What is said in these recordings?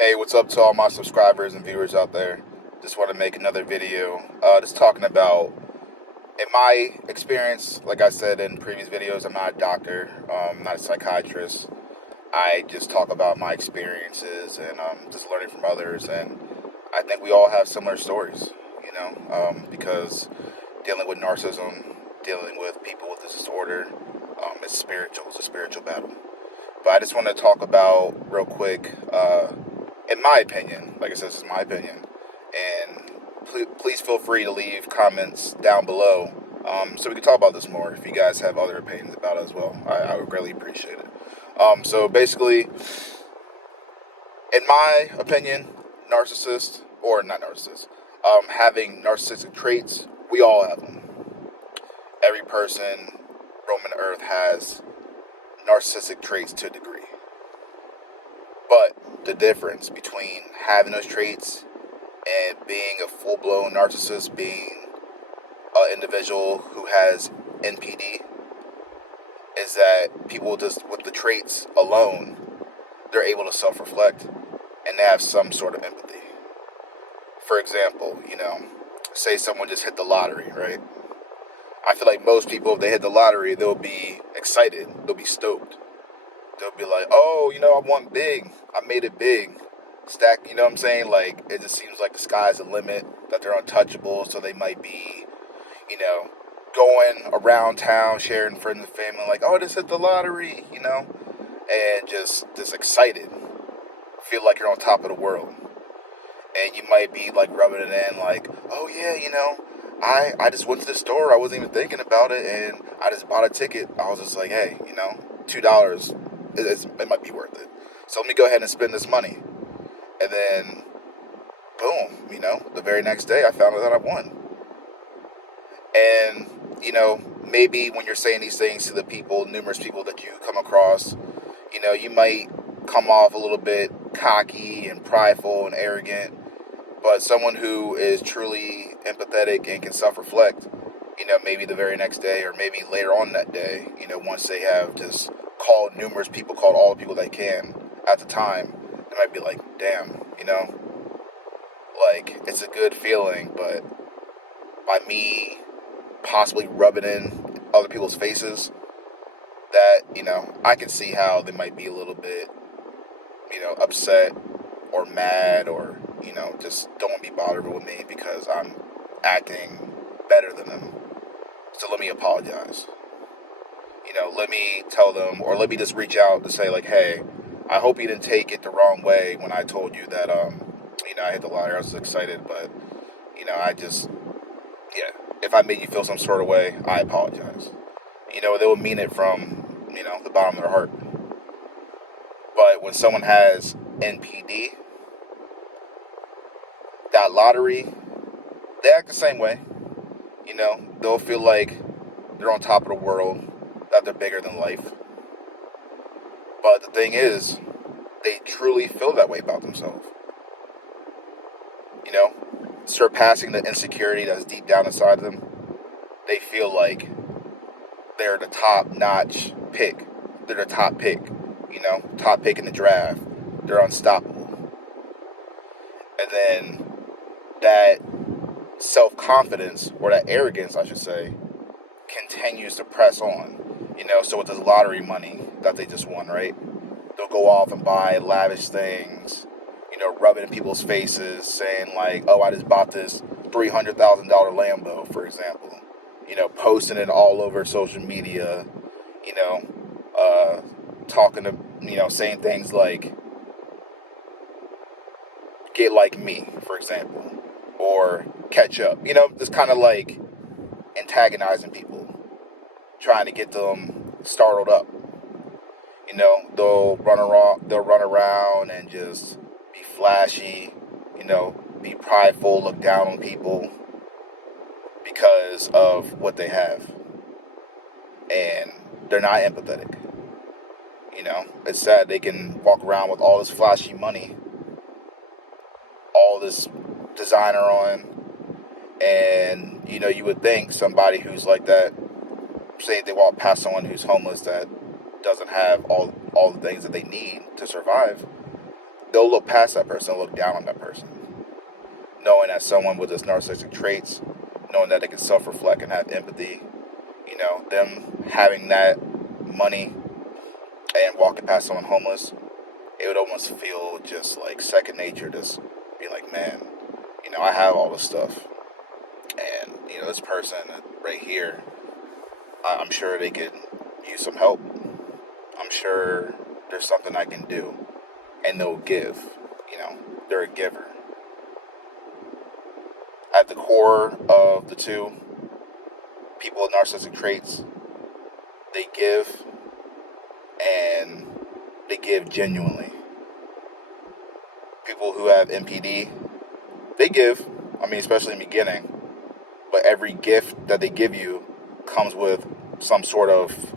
Hey, what's up to all my subscribers and viewers out there? Just want to make another video just talking about, in my experience, like I said in previous videos, I'm not a doctor, I'm not a psychiatrist. I just talk about my experiences and just learning from others, and I think we all have similar stories, because dealing with narcissism, dealing with people with this disorder, it's spiritual. It's a spiritual battle. But I just want to talk about real quick, in my opinion, like I said, this is my opinion, and please feel free to leave comments down below, so we can talk about this more. If you guys have other opinions about it as well, I would greatly appreciate it. So basically, in my opinion, narcissist or not narcissist, having narcissistic traits, we all have them. Every person roaming the earth has narcissistic traits to a degree. But the difference between having those traits and being a full-blown narcissist, being an individual who has NPD, is that people just with the traits alone, they're able to self-reflect and they have some sort of empathy. For example, say someone just hit the lottery, right? I feel like most people, if they hit the lottery, they'll be excited, they'll be stoked. They'll be like, oh, I won big. I made it big. Stack, you know what I'm saying? Like, it just seems like the sky's the limit, that they're untouchable, so they might be, going around town, sharing friends and family, like, oh, I just hit the lottery, and just excited. Feel like you're on top of the world. And you might be, like, rubbing it in, like, oh, yeah, I just went to the store, I wasn't even thinking about it, and I just bought a ticket. I was just like, hey, $2, it might be worth it. So let me go ahead and spend this money. And then, boom, the very next day I found out that I won. And, maybe when you're saying these things to the people, numerous people that you come across, you might come off a little bit cocky and prideful and arrogant. But someone who is truly empathetic and can self-reflect, maybe the very next day or maybe later on that day, once they have just called numerous people, called all the people they can at the time, they might be like, damn, like, it's a good feeling, but by me possibly rubbing in other people's faces, that, I can see how they might be a little bit, upset or mad or, just don't want to be bothered with me because I'm acting better than them. So let me apologize. Let me tell them, or let me just reach out to say, like, hey, I hope you didn't take it the wrong way when I told you that, I hit the lottery. I was excited, but, if I made you feel some sort of way, I apologize. They will mean it from, the bottom of their heart. But when someone has NPD, that lottery, they act the same way. They'll feel like they're on top of the world, that they're bigger than life. But the thing is, they truly feel that way about themselves. Surpassing the insecurity that's deep down inside them, they feel like they're the top-notch pick. They're the top pick, top pick in the draft. They're unstoppable. And then that self-confidence, or that arrogance, I should say, continues to press on. So with this lottery money that they just won, right? They'll go off and buy lavish things, rubbing in people's faces, saying like, oh, I just bought this $300,000 Lambo, for example. Posting it all over social media, talking to, saying things like, get like me, for example, or catch up. Just kind of like antagonizing people, trying to get them startled up. They'll run around and just be flashy, be prideful, look down on people because of what they have. And they're not empathetic. It's sad they can walk around with all this flashy money, all this designer on, and, you would think somebody who's like that, say they walk past someone who's homeless that doesn't have all the things that they need to survive, they'll look past that person, they'll look down on that person, knowing that someone with this narcissistic traits, knowing that they can self-reflect and have empathy, them having that money and walking past someone homeless, it would almost feel just like second nature. Just be like, man, I have all this stuff, and this person right here, I'm sure they could use some help. I'm sure there's something I can do, and they'll give. They're a giver. At the core of the two, people with narcissistic traits, they give, and they give genuinely. People who have NPD, they give, especially in the beginning, but every gift that they give you comes with some sort of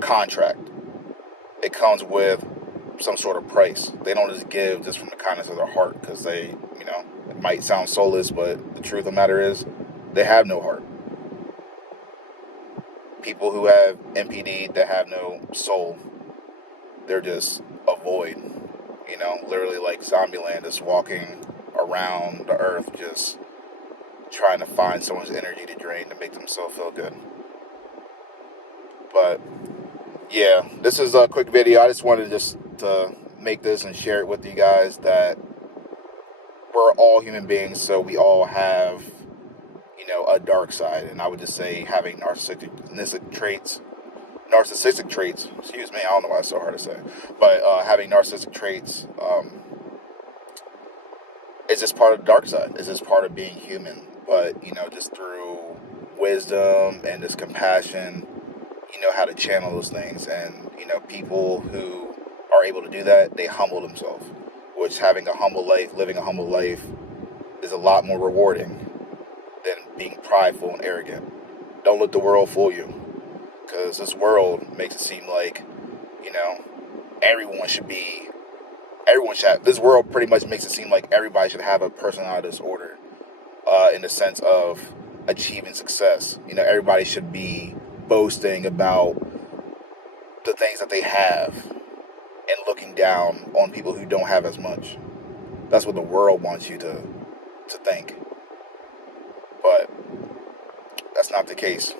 contract. It comes with some sort of price. They don't just give just from the kindness of their heart, because they, it might sound soulless, but the truth of the matter is they have no heart. People who have NPD that have no soul, they're just a void, literally like Zombieland, just walking around the earth, just trying to find someone's energy to drain to make themselves feel good. But yeah, this is a quick video. I just wanted to make this and share it with you guys, that we're all human beings, so we all have, a dark side. And I would just say having narcissistic traits, excuse me, I don't know why it's so hard to say, but having narcissistic traits is just part of the dark side. It's just part of being human. But, just through wisdom and this compassion, how to channel those things. And, people who are able to do that, they humble themselves, which having a humble life, living a humble life, is a lot more rewarding than being prideful and arrogant. Don't let the world fool you, because this world makes it seem like, this world pretty much makes it seem like everybody should have a personality disorder, in the sense of achieving success. Everybody should be boasting about the things that they have and looking down on people who don't have as much. That's what the world wants you to think. But that's not the case.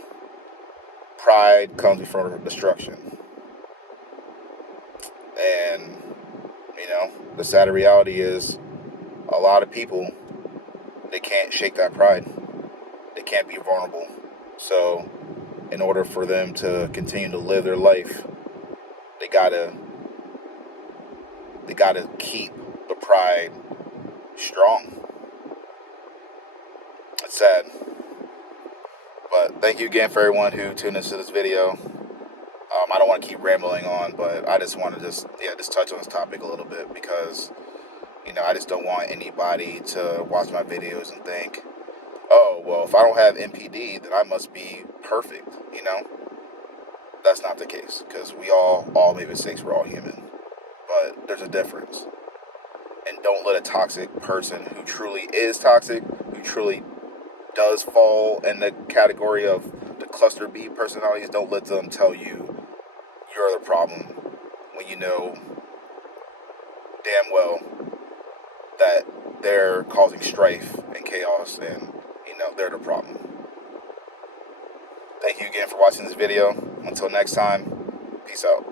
Pride comes before destruction. And, the sad reality is a lot of people, they can't shake that pride. They can't be vulnerable. So in order for them to continue to live their life, they gotta keep the pride strong. It's sad. But thank you again for everyone who tuned into this video. I don't want to keep rambling on, but I just want to just touch on this topic a little bit, because, I just don't want anybody to watch my videos and think, oh, well, if I don't have NPD, then I must be perfect, That's not the case, because we all make mistakes. We're all human. But there's a difference. And don't let a toxic person who truly is toxic, who truly does fall in the category of the cluster B personalities, don't let them tell you you're the problem, when you know damn well that they're causing strife and chaos, and they're the problem. Thank you again for watching this video. Until next time, peace out.